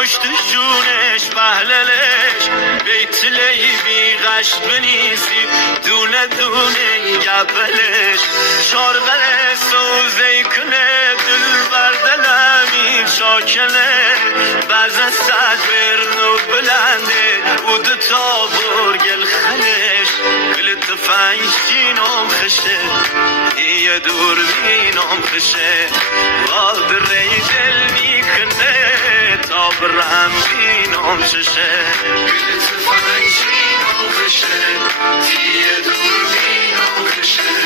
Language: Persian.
پشت جونش بهللش بیت لیبی غش بنیسی دونه دونه گبلش شارغل سوزه کنه دل بردلمی چاکنه بعضا صد برنو بلنده او دو تا برگل خلش گل تفنگچینم خشه یه دور بینم خشه واد ری دل میکنه تا برم بینم ششه گل تفنگچینم خشه یه دور بینم خشه